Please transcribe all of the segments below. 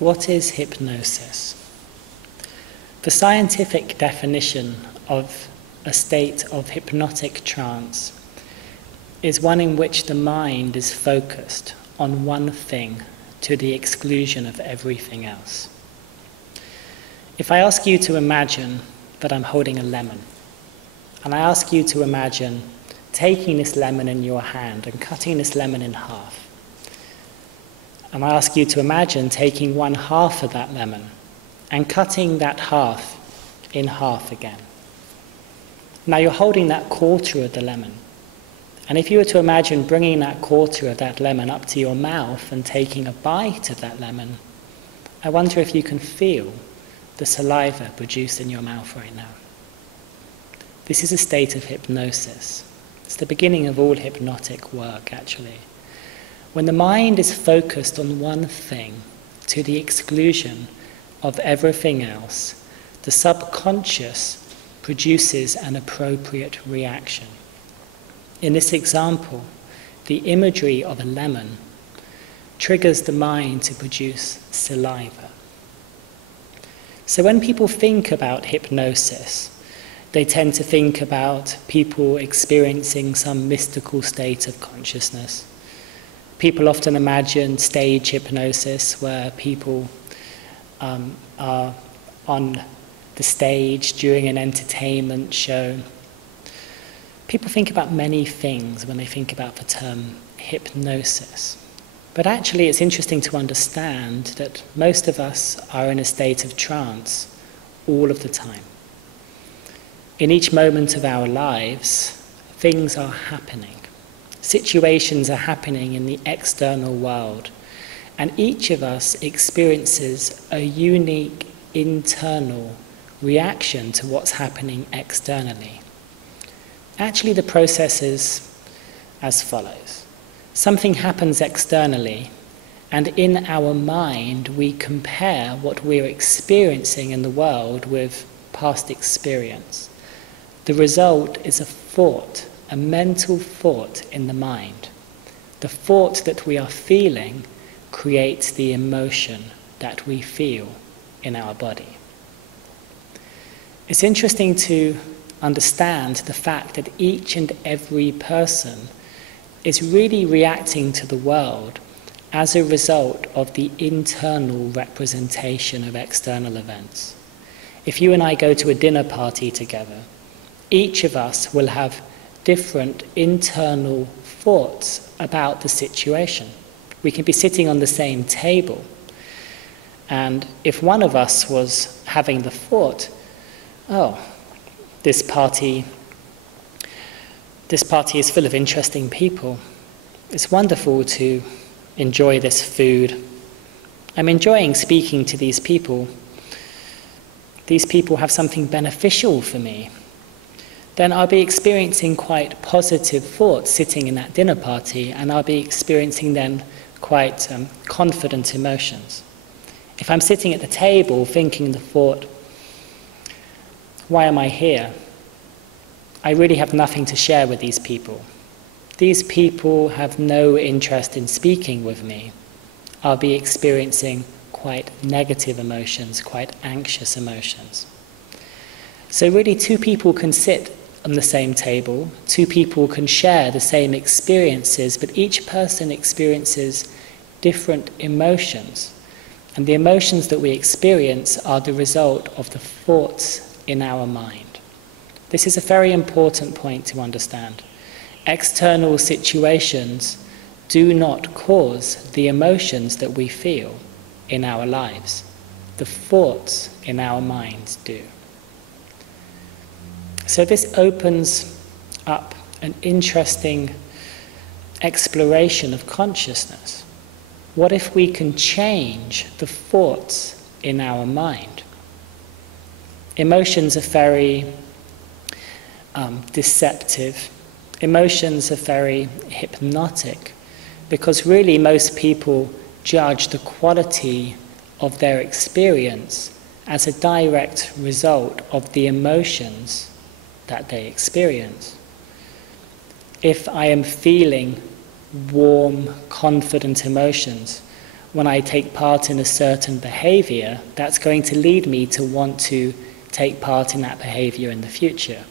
What is hypnosis? The scientific definition of a state of hypnotic trance is one in which the mind is focused on one thing to the exclusion of everything else. If I ask you to imagine that I'm holding a lemon, and I ask you to imagine taking this lemon in your hand and cutting this lemon in half, and I ask you to imagine taking one half of that lemon and cutting that half in half again. Now you're holding that quarter of the lemon. And if you were to imagine bringing that quarter of that lemon up to your mouth and taking a bite of that lemon, I wonder if you can feel the saliva produced in your mouth right now. This is a state of hypnosis. It's the beginning of all hypnotic work, actually. When the mind is focused on one thing to the exclusion of everything else, the subconscious produces an appropriate reaction. In this example, the imagery of a lemon triggers the mind to produce saliva. So when people think about hypnosis, they tend to think about people experiencing some mystical state of consciousness. People often imagine stage hypnosis where people are on the stage during an entertainment show. People think about many things when they think about the term hypnosis. But actually it's interesting to understand that most of us are in a state of trance all of the time. In each moment of our lives, things are happening. Situations are happening in the external world, and each of us experiences a unique internal reaction to what's happening externally. Actually, the process is as follows. Something happens externally, and in our mind we compare what we're experiencing in the world with past experience. The result is a thought, a mental thought in the mind. The thought that we are feeling creates the emotion that we feel in our body. It's interesting to understand the fact that each and every person is really reacting to the world as a result of the internal representation of external events. If you and I go to a dinner party together, each of us will have different internal thoughts about the situation. We can be sitting on the same table, and if one of us was having the thought, oh, this party is full of interesting people. It's wonderful to enjoy this food. I'm enjoying speaking to these people. These people have something beneficial for me. Then I'll be experiencing quite positive thoughts sitting in that dinner party, and I'll be experiencing then quite confident emotions. If I'm sitting at the table thinking the thought, why am I here? I really have nothing to share with these people. These people have no interest in speaking with me. I'll be experiencing quite negative emotions, quite anxious emotions. So really two people can sit on the same table, two people can share the same experiences, but each person experiences different emotions. And the emotions that we experience are the result of the thoughts in our mind. This is a very important point to understand. External situations do not cause the emotions that we feel in our lives. The thoughts in our minds do. So this opens up an interesting exploration of consciousness. What if we can change the thoughts in our mind? Emotions are very deceptive. Emotions are very hypnotic, because really most people judge the quality of their experience as a direct result of the emotions that they experience. If I am feeling warm, confident emotions, when I take part in a certain behavior, that's going to lead me to want to take part in that behavior in the future.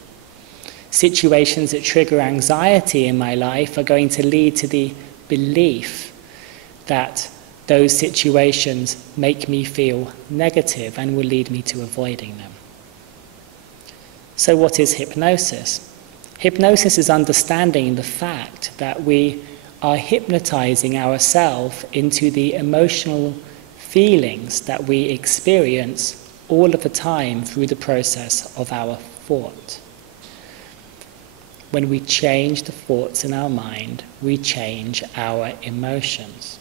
Situations that trigger anxiety in my life are going to lead to the belief that those situations make me feel negative and will lead me to avoiding them. So what is hypnosis? Hypnosis is understanding the fact that we are hypnotizing ourselves into the emotional feelings that we experience all of the time through the process of our thought. When we change the thoughts in our mind, we change our emotions.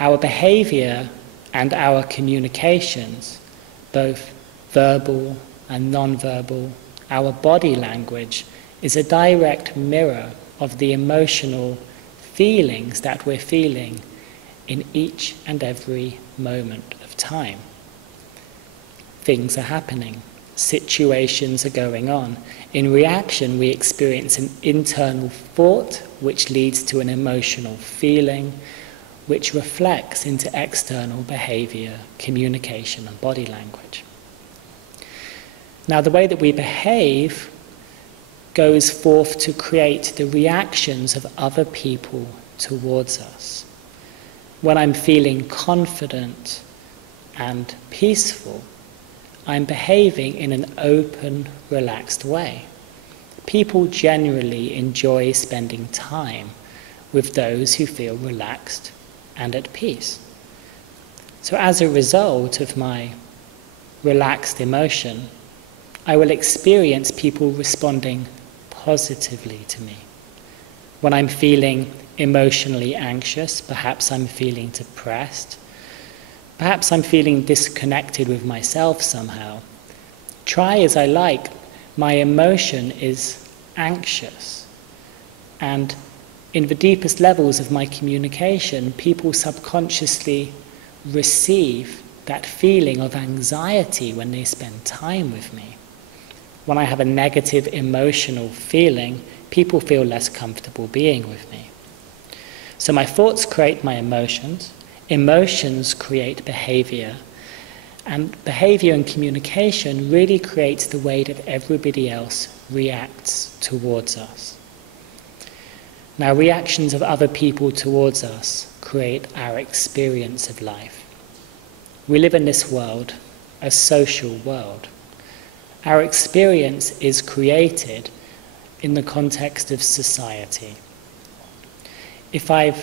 Our behavior and our communications, both verbal and non-verbal, our body language, is a direct mirror of the emotional feelings that we're feeling in each and every moment of time. Things are happening. Situations are going on. In reaction, we experience an internal thought, which leads to an emotional feeling, which reflects into external behavior, communication, and body language. Now, the way that we behave goes forth to create the reactions of other people towards us. When I'm feeling confident and peaceful, I'm behaving in an open, relaxed way. People generally enjoy spending time with those who feel relaxed and at peace. So as a result of my relaxed emotion, I will experience people responding positively to me. When I'm feeling emotionally anxious, perhaps I'm feeling depressed, perhaps I'm feeling disconnected with myself somehow. Try as I like, my emotion is anxious. And in the deepest levels of my communication, people subconsciously receive that feeling of anxiety when they spend time with me. When I have a negative emotional feeling, people feel less comfortable being with me. So my thoughts create my emotions, emotions create behavior, and behavior and communication really creates the way that everybody else reacts towards us. Now, reactions of other people towards us create our experience of life. We live in this world, a social world. Our experience is created in the context of society. If I'm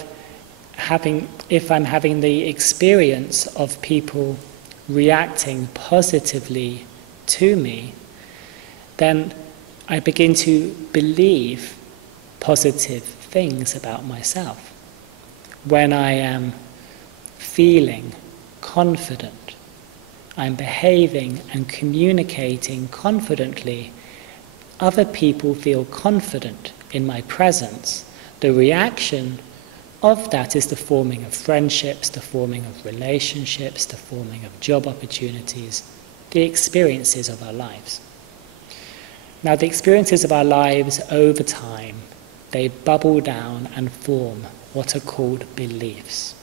having the experience of people reacting positively to me, then I begin to believe positive things about myself. When I am feeling confident, I'm behaving and communicating confidently, other people feel confident in my presence. The reaction of that is the forming of friendships, the forming of relationships, the forming of job opportunities, the experiences of our lives. Now, the experiences of our lives over time, they bubble down and form what are called beliefs.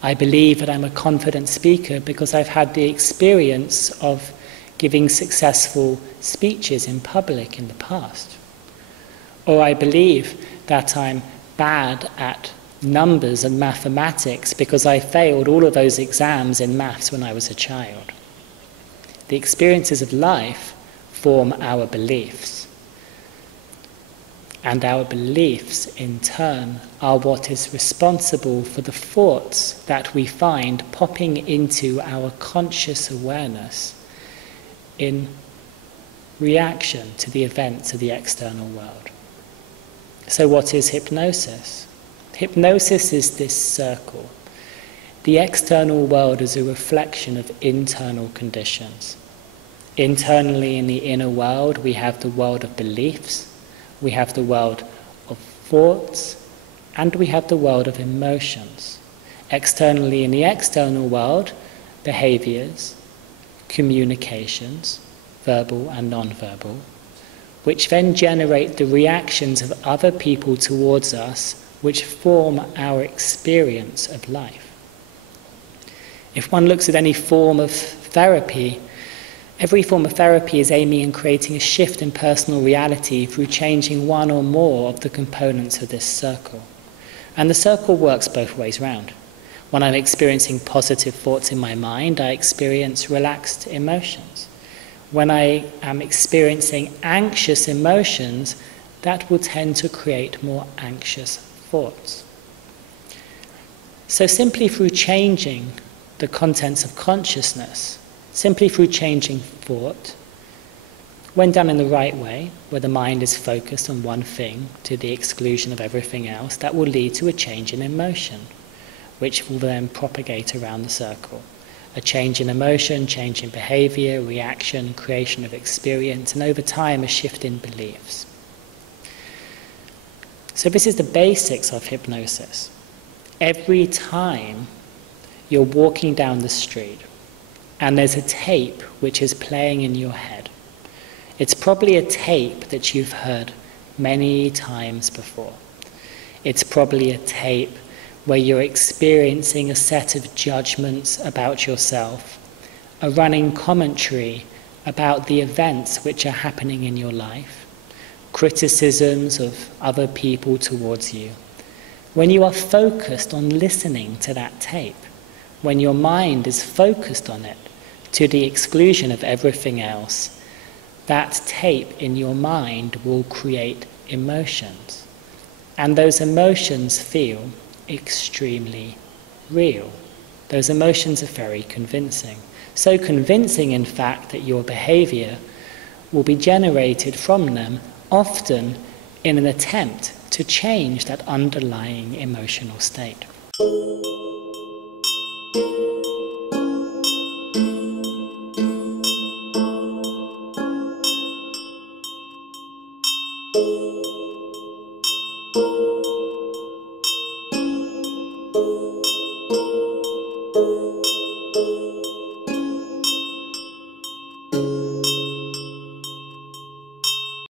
I believe that I'm a confident speaker because I've had the experience of giving successful speeches in public in the past. Or I believe that I'm bad at numbers and mathematics because I failed all of those exams in maths when I was a child. The experiences of life form our beliefs. And our beliefs, in turn, are what is responsible for the thoughts that we find popping into our conscious awareness in reaction to the events of the external world. So what is hypnosis? Hypnosis is this circle. The external world is a reflection of internal conditions. Internally, in the inner world, we have the world of beliefs, we have the world of thoughts, and we have the world of emotions. Externally, in the external world, behaviors, communications, verbal and non-verbal, which then generate the reactions of other people towards us, which form our experience of life. If one looks at any form of therapy, every form of therapy is aiming and creating a shift in personal reality through changing one or more of the components of this circle. And the circle works both ways round. When I'm experiencing positive thoughts in my mind, I experience relaxed emotions. When I am experiencing anxious emotions, that will tend to create more anxious thoughts. So simply through changing the contents of consciousness, simply through changing thought, when done in the right way, where the mind is focused on one thing to the exclusion of everything else, that will lead to a change in emotion, which will then propagate around the circle. A change in emotion, change in behavior, reaction, creation of experience, and over time a shift in beliefs. So this is the basics of hypnosis. Every time you're walking down the street and there's a tape which is playing in your head, it's probably a tape that you've heard many times before. It's probably a tape where you're experiencing a set of judgments about yourself, a running commentary about the events which are happening in your life, criticisms of other people towards you. When you are focused on listening to that tape, when your mind is focused on it to the exclusion of everything else, that tape in your mind will create emotions. And those emotions feel extremely real. Those emotions are very convincing. So convincing, in fact, that your behavior will be generated from them, often in an attempt to change that underlying emotional state.